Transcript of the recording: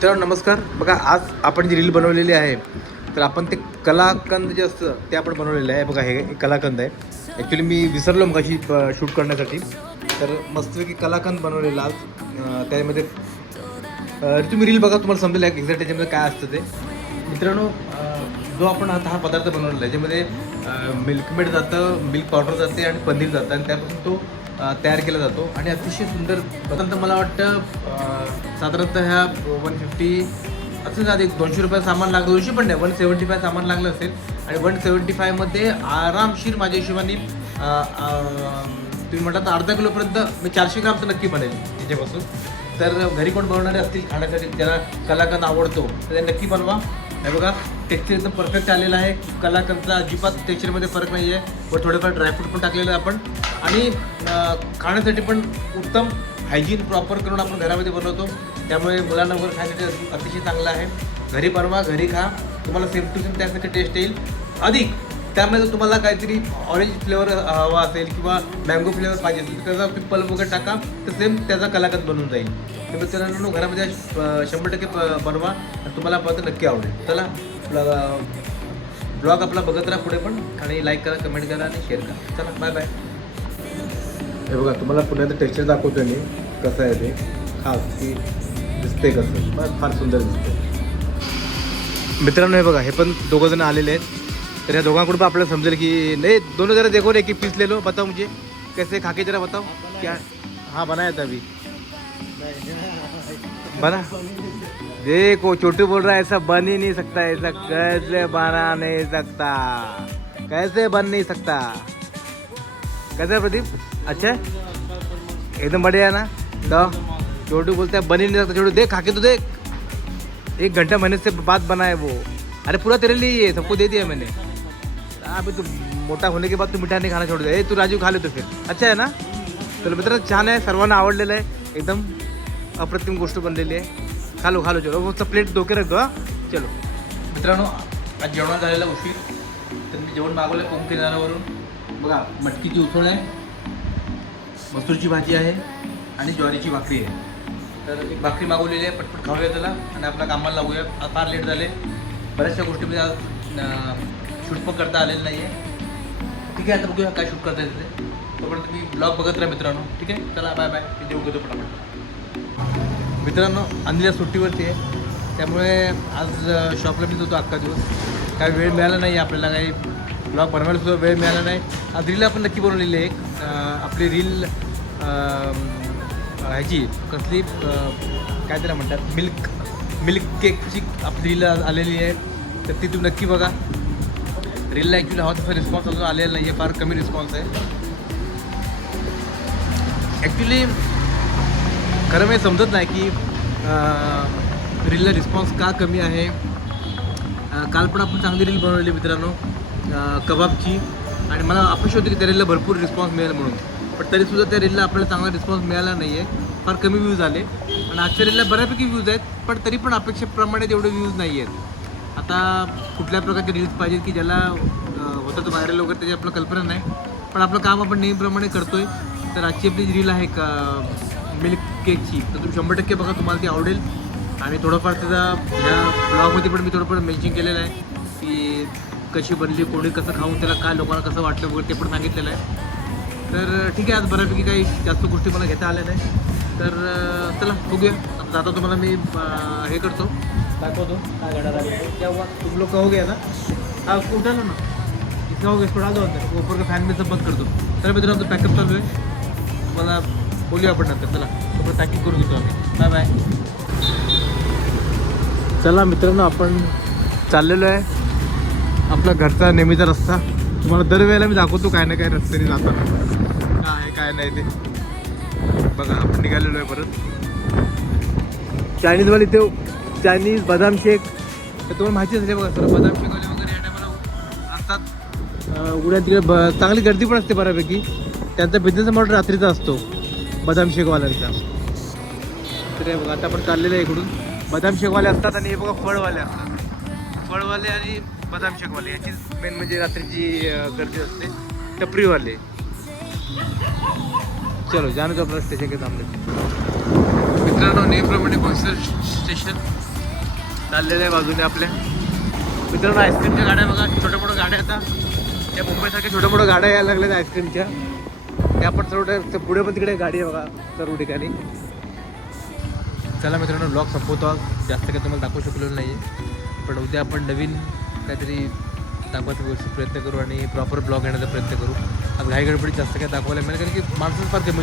मित्रांनो नमस्कार. बघा आज आपण जी रील बनवलेली आहे तर आपण ते कलाकंद जे असतं ते आपण बनवलेलं आहे. बघा हे कलाकंद आहे. ॲक्च्युली मी विसरलो मग अशी शूट करण्यासाठी, तर मस्तपैकी कलाकंद बनवलेला आज. त्यामध्ये तुम्ही रील बघा, तुम्हाला समजेल एक्झॅक्ट त्याच्यामध्ये काय असतं ते. मित्रांनो जो आपण आता हा पदार्थ बनवलेला आहे ज्यामध्ये मिल्कमेड जातं, मिल्क पावडर जाते आणि पनीर जातं आणि त्यापासून तो तयार केला जातो आणि अतिशय सुंदर पदार्थ. मला वाटतं साधारणतः ह्या 150 असं झालं, 200 रुपये सामान लागलं, 200 पण नाही 175 सामान लागलं असेल. आणि 175मध्ये आरामशीर माझ्या हिशोबाने तुम्ही म्हटलं तर अर्धा किलोपर्यंत मी 400 ग्राम तर नक्की बनेल त्याच्यापासून. तर घरी कोण बनवणारे असतील खाण्यासाठी, ज्याला कलाकंद आवडतो तर ते नक्की बनवा. हे बघा टेक्स्चर एकदम परफेक्ट आलेलं आहे. कलाकंदचा अजिबात टेक्स्चरमध्ये फरक नाही आहे. व थोडेफार ड्रायफ्रूट पण टाकलेलं आहे आपण. आणि खाण्यासाठी पण उत्तम हायजीन प्रॉपर करून आपण घरामध्ये बनवतो. त्यामुळे मुलांना वगैरे खाण्यासाठी अतिशय चांगलं आहे. घरी बनवा, घरी खा, तुम्हाला सेम टू सेम त्यासाठी टेस्ट येईल. अधिक त्यामध्ये जर तुम्हाला काहीतरी ऑरेंज फ्लेवर हवा असेल किंवा मँगो फ्लेवर पाहिजे असेल तर त्याचा पिपल वगैरे टाका, तर सेम त्याचा कलाकंद बनून जाईल. तर मित्रांनो घरामध्ये 100% बनवा आणि तुम्हाला पदार्थ नक्की आवडेल. चला ब्लॉग आपला बघत राहा पुढे पण, आणि लाईक करा, कमेंट करा आणि शेअर करा. चला बाय बाय. हे बघा तुम्हाला पुण्याचं टेक्स्चर दाखवतो मी कसं आहे ते, खास की दिसते कसं, फार सुंदर दिसते. मित्रांनो हे बघा हे पण दोघं जण आलेले आहेत. तर या दोघांकडून पण आपल्याला समजेल की नाही, दोनों जरा देखो एक पीस ले लो, बताओ मुझे कैसे खाके जरा बताओ क्या. हाँ बनाया था अभी बना. देखो छोटू बोल रहा है ऐसा बन ही नहीं सकता, ऐसा कैसे बना नहीं सकता, कैसे बन नहीं सकता. कैसे प्रदीप अच्छा है? एकदम बढ़िया है ना. तो छोटू बोलता है बन ही नहीं सकता. छोटू देख खाके तो देख, 1 घंटा महीने से बाद बना है वो. अरे पूरा तेरे लिए ये सबको दे दिया मैंने. अभी तू मोठा होने के बाद तू मिठाई नहीं खाना छोड़ दे. तू राजू खा ले तो फिर अच्छा आहे ना. तर मित्रांनो छान आहे, सर्वांना आवडलेलं आहे. एकदम अप्रतिम गोष्ट बनलेली आहे. खालो खालो चलो, फक्त प्लेट डोके रख दो. चलो मित्रांनो आज जेवण झालेला उशीर, तर मी जेवण मागवलं कोकण किनाऱ्यावरून. बघा मटकीची उसळ आहे, मसूरची भाजी आहे आणि ज्वारीची भाकरी आहे. तर एक भाकरी मागवलेली आहे, पटपट खाऊया त्याला आणि आपल्या कामाला लागूया. आज फार लेट झाले, बऱ्याचशा गोष्टीमध्ये आज शूट पण करता आलेलं नाही आहे. ठीक आहे, आता बघूया काय शूट करता येते. तोपर्यंत तुम्ही ब्लॉग बघत राहा मित्रांनो. ठीक आहे, चला बाय बाय. मी जेवू घेतो पटापट. मित्रांनो अंधीला सुट्टीवरती आहे, त्यामुळे आज शॉपला मी होतो अख्खा दिवस. काही वेळ मिळाला नाही आपल्याला, काही ब्लॉग बनवायला सुद्धा वेळ मिळाला नाही. आज रील आपण नक्की बनवलेली आहे. एक आपली रील ह्याची कसली काय त्याला म्हणतात, मिल्क केकची आपली रील आलेली आहे. तर ती तुम्ही नक्की बघा. रीलला ॲक्च्युली हवा तसा रिस्पॉन्स अजून आलेला नाही आहे, फार कमी रिस्पॉन्स आहे. ॲक्च्युली खरं मी समजत नाही की रीलला रिस्पॉन्स का कमी आहे. काल पण आपण चांगली रील बनवलेली मित्रांनो कबाबची, आणि मला अपेक्षा होती की त्या रीलला भरपूर रिस्पॉन्स मिळेल म्हणून. पण तरीसुद्धा त्या रीलला आपल्याला चांगला रिस्पॉन्स मिळाला नाही आहे. फार कमी व्ह्यूज आले. आणि आजच्या रीलला बऱ्यापैकी व्ह्यूज आहेत, पण तरी पण अपेक्षेप्रमाणे तेवढे व्ह्यूज नाही आहेत. आता कुठल्या प्रकारचे रील्स पाहिजे की ज्याला होतं तर व्हायरल वगैरे त्याची आपल्याला कल्पना नाही, पण आपलं काम आपण नेहमीप्रमाणे करतो आहे. तर आजची आपली रील आहे का मिल्क केकची, तर तुम्ही 100% बघा, तुम्हाला ती आवडेल. आणि थोडंफार त्याचा ह्या ब्लॉगमध्ये पण मी थोडंफार मेन्शन केलेलं आहे की कशी बनली, कोणी कसं खाऊन त्याला काय लोकांना कसं वाटलं वगैरे ते पण सांगितलेलं आहे. तर ठीक आहे, आज बऱ्यापैकी काही जास्त गोष्टी मला घेता आल्या नाही. तर चला बघूया. आता तुम्हाला मी हे करतो, दाखवतो काय घडा तेव्हा तुम लोग कहोगे ना. हाँ उठा लो ना, इतना हो गया थोड़ा दो अंदर, ऊपर का फॅन मी सब बंद करतो. तर मित्रांनो पॅकअप चालू आहे, मला बोलूया आपण नंतर. चला तोपर्यंत पॅकिंग करून घेतो आम्ही. Bye bye. चला मित्रांनो आपण चाललेलो आहे आपला घरचा नेहमीचा रस्ता. तुम्हाला दरवेळेला मी दाखवतो काय ना काय रस्त्याने जाताना काय काय नाही ते. बघा आपण निघालेलो आहे परत. चायनीजवाली ते चायनीज बदाम शेक तर तुम्हाला माहिती असेल. बघा सर बदाम शेकवाले वगैरे या टायमाला असतात. उड्या तिकडे चांगली गर्दी पण असते बऱ्यापैकी. त्यांचा बिझनेस मॉडेल रात्रीचा असतो बदाम शेकवाल्यांचा. तर हे बघा आता आपण चाललेलं आहे इकडून. बदाम शेकवाले असतात आणि हे बघा फळवाले असतात. फळवाले आणि बदाम शेकवाले याची मेन म्हणजे रात्रीची गर्दी असते. टपरीवाले चलो जाने तो आपल्याला स्टेशन के सामने. मित्रांनो नेहमीप्रमाणे बोईसर स्टेशन चाललेलं आहे बाजूने आपल्या. मित्रांनो आईस्क्रीमच्या गाड्या बघा, छोट्या मोठ्या गाड्या आता त्या मुंबईसारख्या छोट्या मोठ्या गाड्या यायला लागल्यात आईस्क्रीमच्या. त्या पण सर्व पुढे पण तिकडे गाडी आहे बघा सर्व ठिकाणी. चला मित्रांनो ब्लॉग संपवतो आज. जास्त काही तुम्हाला दाखवू शकलेलो नाही आहे, पण उद्या आपण नवीन काहीतरी दाखवायचा व्यवस्थित प्रयत्न करू आणि प्रॉपर ब्लॉग येण्याचा प्रयत्न करू. आज घाई गडबडीत जास्त काही दाखवायला मिळेल कारण की माणसंच फार कमी